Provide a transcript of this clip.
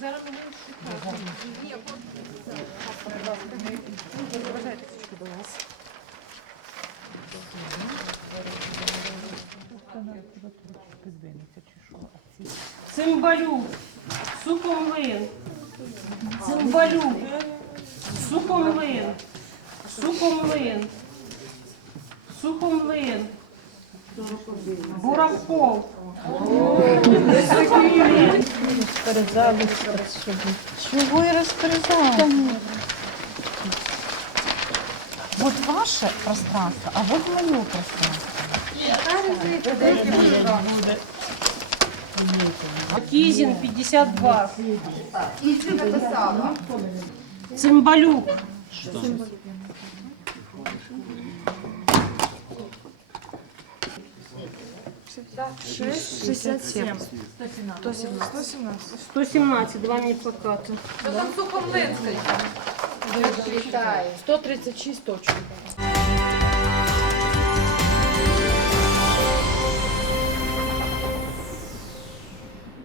Зараз ми шукаємо. Ні, просто. Цимбалюк, сукомлин, цимбалюк, сукомлин, сукомлин, сукомлин, Буравков, сукомлин, Чего я распоряжалась? Вот ваше пространство, а вот мое пространство. Кізін 52. Цимбалюк. Шестьдесят семь. 117, два мені плакати. Там Сухомлинська. 136 точно.